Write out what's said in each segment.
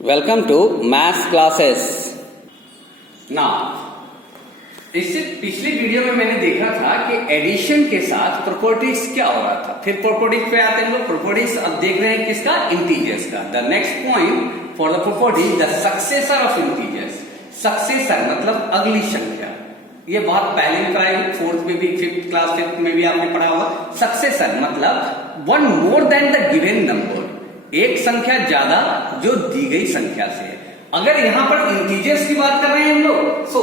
Welcome to maths classes. ना इससे पिछली वीडियो में मैंने देखा था कि एडिशन के साथ प्रॉपर्टीज क्या हो रहा था। फिर प्रॉपर्टीज पे आते हैं लोग। प्रॉपर्टीज अब देख रहे हैं किसका? इंटीजर्स का। The next point for the property the successor of integers. Successor मतलब अगली संख्या। ये बहुत पहले भी पढ़ाई, फोर्थ में भी, फिफ्थ क्लास फिफ्थ में भी आपने पढ़ा होगा। सक्सेसर मतलब one more then the given number, एक संख्या ज्यादा जो दी गई संख्या से है। अगर यहां पर इंटीजर्स की बात कर रहे हैं हम लोग, so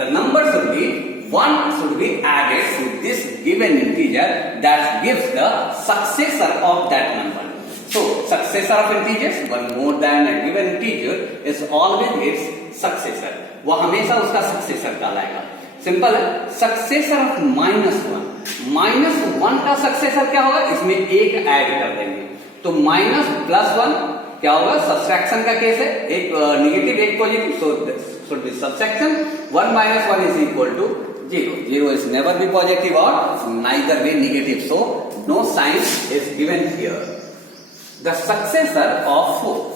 the number should be one should be added to this given integer that gives the successor of that number. So successor of integers one more than a given integer is always its successor. वो हमेशा उसका successor कहलाएगा। Simple है। Successor of -1 का successor क्या होगा? इसमें एक ऐड कर देंगे तो -+1 क्या होगा? सब्सट्रैक्शन का केस है, एक नेगेटिव एक positive, so should be subtraction 1 - 1 is equal to 0। 0 is never be positive और neither be negative, so no sign is given here. The successor of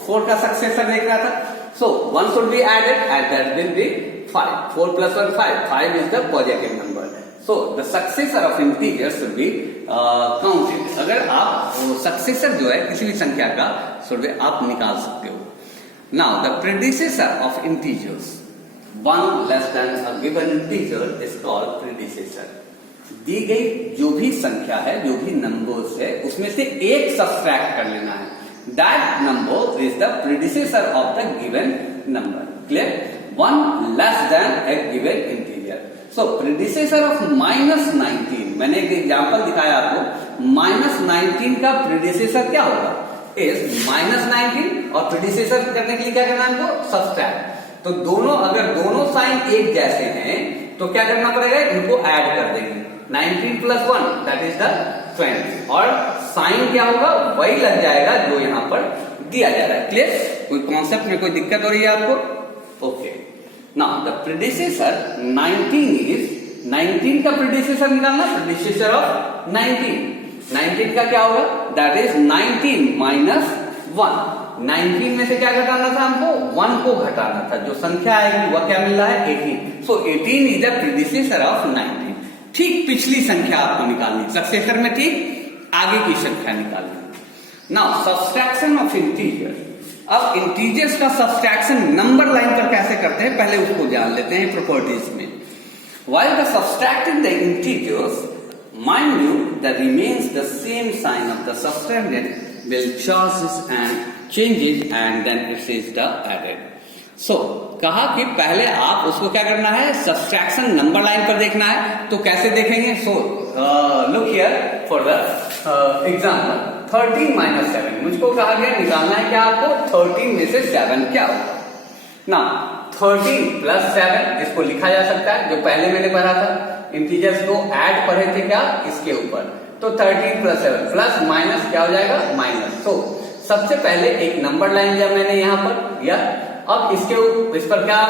4 का सक्सेसर देख रहा था, so 1 should be added and that will be 5। 4 + 1 5, 5 is the positive number. So the successor of integer should be counted. अगर आप successor जो है किसी भी संख्या का should be आप निकाल सकते हो। Now the predecessor of integers, 1 less than a given integer is called predecessor. दी गई जो भी संख्या है, जो भी नंबर्स है, उसमें से एक सब्सट्रैक्ट कर लेना है। That number is the predecessor of the given number. Clear? 1 less than a given integer. So predecessor of -19, मैंने एक एग्जांपल दिखाया आपको। -19 का प्रीडिसेसर क्या होगा? इज -19 और प्रीडिसेसर करने के लिए क्या करना है हमको? सब्सट्रैक्ट। तो दोनों, अगर दोनों साइन एक जैसे हैं तो क्या करना पड़ेगा? इनको ऐड कर देंगे। 19 + 1 दैट इज द 20 और साइन क्या होगा? वही लग जाएगा जो यहां पर दिया जा रहा है। क्लियर? कोई कॉन्सेप्ट में कोई दिक्कत हो रही है आपको? Okay. Now the predecessor 19 is 19 का predecessor निकालना। predecessor of 19 का क्या होगा? That is 19 - 1। 19 में से क्या घटाना था हमको? 1 को घटाना था। जो संख्या आएगी वह क्या मिल रहा है? 18। So 18 is the predecessor of 19। ठीक पिछली संख्या आपको निकालनी, सक्सेसर में ठीक आगे की संख्या निकालनी। Now subtraction of integer। अब इंटीजर्स का सब्सट्रैक्शन नंबर लाइन पर कैसे करते हैं पहले उसको जान लेते हैं प्रॉपर्टीज में। While the subtracting the integers, mind you, the remains the same sign of the subtracted will changes and changes and then it is the added. So कहा कि पहले आप उसको क्या करना है? सब्सट्रैक्शन नंबर लाइन पर देखना है। तो कैसे देखेंगे? So look here for the example 13 - 7। मुझको कहा गया निकालना है क्या आपको? 13 में से 7 क्या होगा ना? 13 + 7 इसको लिखा जा सकता है, जो पहले मैंने पढ़ा था। इंटीजर्स को ऐड पढ़े थे क्या? इसके ऊपर। तो 13 + 7 प्लस माइनस क्या हो जाएगा? माइनस। तो सबसे पहले एक नंबर लाइन लिया मैंने यहां पर, या अब इस पर क्या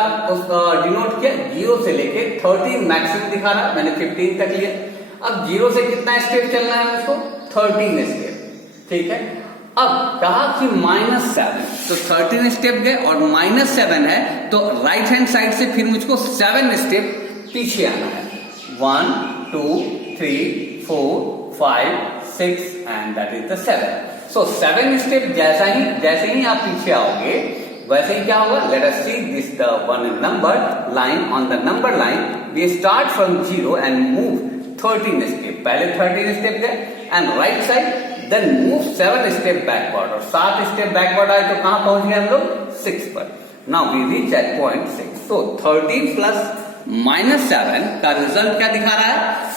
डिनोट किया? 0 से लेके 13 मैक्सिमम दिखा रहा, मैंने 15 तक लिया। अब 0 से कितना स्टेप चलना है मुझको? 13 स्टेप। ठीक है। अब कहा कि -7, तो 13 स्टेप गए और -7 है तो राइट हैंड साइड से फिर मुझको 7 स्टेप पीछे आना है। 1 2 3 4 5 6 and that is the 7। So 7 step जैसे ही आप पीछे आओगे वैसे ही क्या होगा? Let us see this the one number line. On the number line we start from 0 and move 13 step. पहले 13 स्टेप गए and right side, then move 7 step backward, और 7 स्टेप बैकवर्ड आए तो कहां पहुंच गए हम लोग? 6 पर। Now we reach at point 6। तो 13 + -7 का रिजल्ट क्या दिखा रहा है?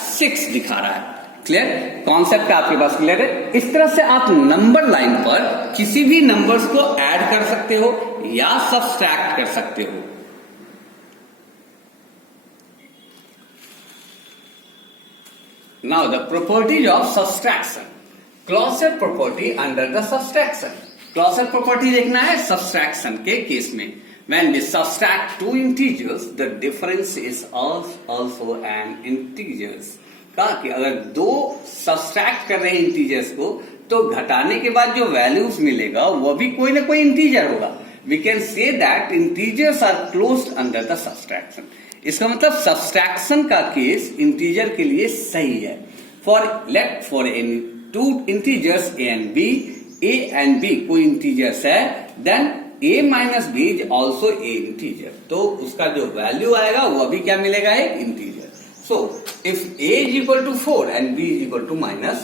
6 दिखा रहा है। क्लियर? कॉन्सेप्ट आपके पास क्लियर है? इस तरह से आप नंबर लाइन पर किसी भी नंबर्स को ऐड कर सकते हो या सब्सट्रैक्ट कर सकते हो। Now the properties of subtraction. Closure property under the subtraction. Closure property देखना है subtraction के केस में। When we subtract two integers, the difference is also an integers. कहा कि अगर दो सब्सट्रैक्ट कर रहे हैं इंटीजर्स को तो घटाने के बाद जो वैल्यूज मिलेगा वो भी कोई ना कोई इंटीजर होगा। We can say that integers are closed under the subtraction. इसका मतलब सब्सट्रैक्शन का केस इंटीजर के लिए सही है। For any two integers A and B, A and B कोई इंटीजर्स है, then a minus B is also a integer. तो उसका जो वैल्यू आएगा वो अभी क्या मिलेगा, एक integer. So if a is equal to 4 and b is equal to -5,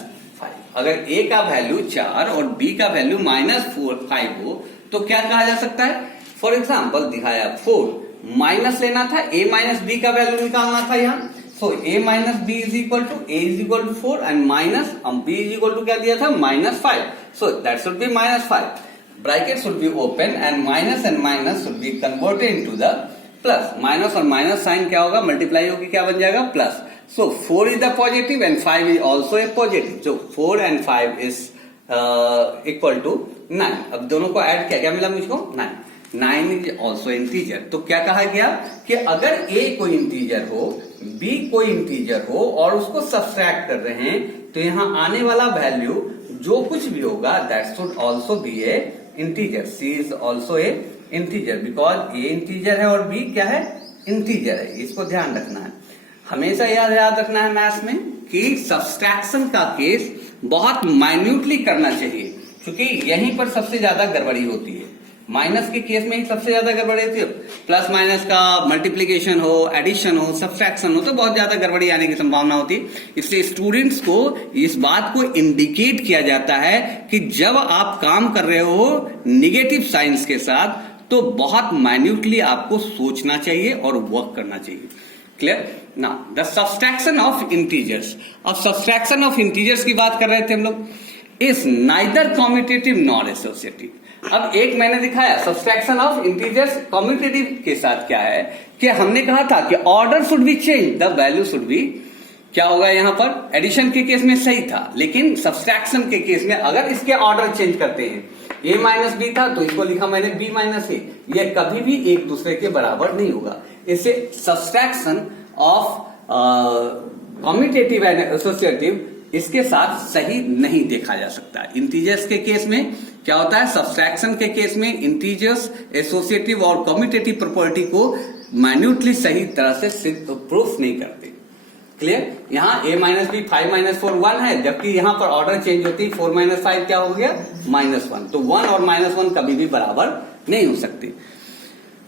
अगर a का वैल्यू 4 और b का वैल्यू -5 हो तो क्या कहा जा सकता है। फॉर एग्जाम्पल दिखाया 4 माइनस लेना था, a माइनस b का वैल्यू निकालना था यहाँ। So a minus B is equal to a is equal to 4 and minus b is equal to क्या दिया था, -5। So that should be -5, bracket should be open and minus should be converted into the plus. Minus और minus sign क्या होगा, multiply होगी, क्या बन जाएगा, plus. So 4 is the positive and 5 is also a positive. So 4 and 5 is equal to 9। अब दोनों को ऐड किया, क्या मिला मुझको, 9 इज ऑल्सो इंटीजर। तो क्या कहा गया कि अगर a कोई इंटीजर हो, b कोई इंटीजर हो और उसको सब्सट्रैक्ट कर रहे हैं तो यहाँ आने वाला वैल्यू जो कुछ भी होगा that should also be a integer. c is also a integer because a integer है और b क्या है, इंटीजर है। इसको ध्यान रखना है, हमेशा याद रखना है मैथ्स में कि सब्सट्रैक्शन का केस बहुत माइन्यूटली करना चाहिए, क्योंकि यहीं पर सबसे ज्यादा गड़बड़ी होती है। माइनस के केस में ही सबसे ज्यादा गड़बड़ी होती है। प्लस माइनस का मल्टीप्लीकेशन हो, एडिशन हो, सब्सट्रैक्शन हो तो बहुत ज्यादा गड़बड़ी आने की संभावना होती है। इसलिए स्टूडेंट्स को इस बात को इंडिकेट किया जाता है कि जब आप काम कर रहे हो निगेटिव साइंस के साथ तो बहुत माइन्यूटली आपको सोचना चाहिए और वर्क करना चाहिए। क्लियर ना। द सब्सट्रैक्शन ऑफ इंटीजर्स, अब सब्सट्रैक्शन ऑफ इंटीजर्स की बात कर रहे थे हम लोग, is neither commutative nor associative. अब एक मैंने दिखाया सब्सट्रैक्शन ऑफ इंटीजर्स कॉम्यूटेटिव के साथ क्या है कि हमने कहा था कि order should be change, the value should be, क्या होगा यहां पर, एडिशन के केस में सही था, लेकिन सब्सट्रैक्शन के केस में अगर इसके ऑर्डर चेंज करते हैं, a माइनस बी था तो इसको लिखा मैंने b माइनस ए, यह कभी भी एक दूसरे के बराबर नहीं होगा। इससे subtraction of commutative and associative इसके साथ सही नहीं देखा जा सकता। इंटीजर्स के केस में क्या होता है, सब्सट्रैक्शन के केस में इंटीजर्स एसोसिएटिव और कम्यूटेटिव प्रॉपर्टी को माइन्यूटली सही तरह से प्रूफ नहीं करते। क्लियर। यहाँ a माइनस बी 5 माइनस 4 1 है, जबकि यहाँ पर ऑर्डर चेंज होती है, 4 माइनस 5 क्या हो गया, -1। तो 1 और -1 कभी भी बराबर नहीं हो सकते।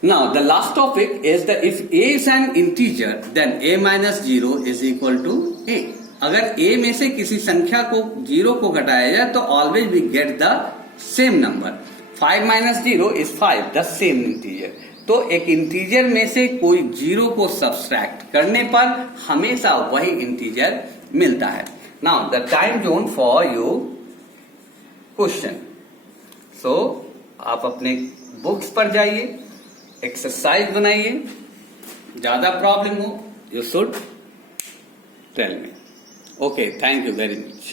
Now the last topic is that if a is an integer then a minus 0 is equal to a। अगर a में से किसी संख्या को 0 को घटाया जाए तो always we get the same number. 5 minus 0 is 5, the same integer. तो एक इंटीजर में से कोई 0 को सब्सट्रैक्ट करने पर हमेशा वही इंटीजर मिलता है। Now the time zone for your question. So आप अपने बुक्स पर जाइए, एक्सरसाइज बनाइए, ज्यादा प्रॉब्लम हो you should tell me. Okay, thank you very much.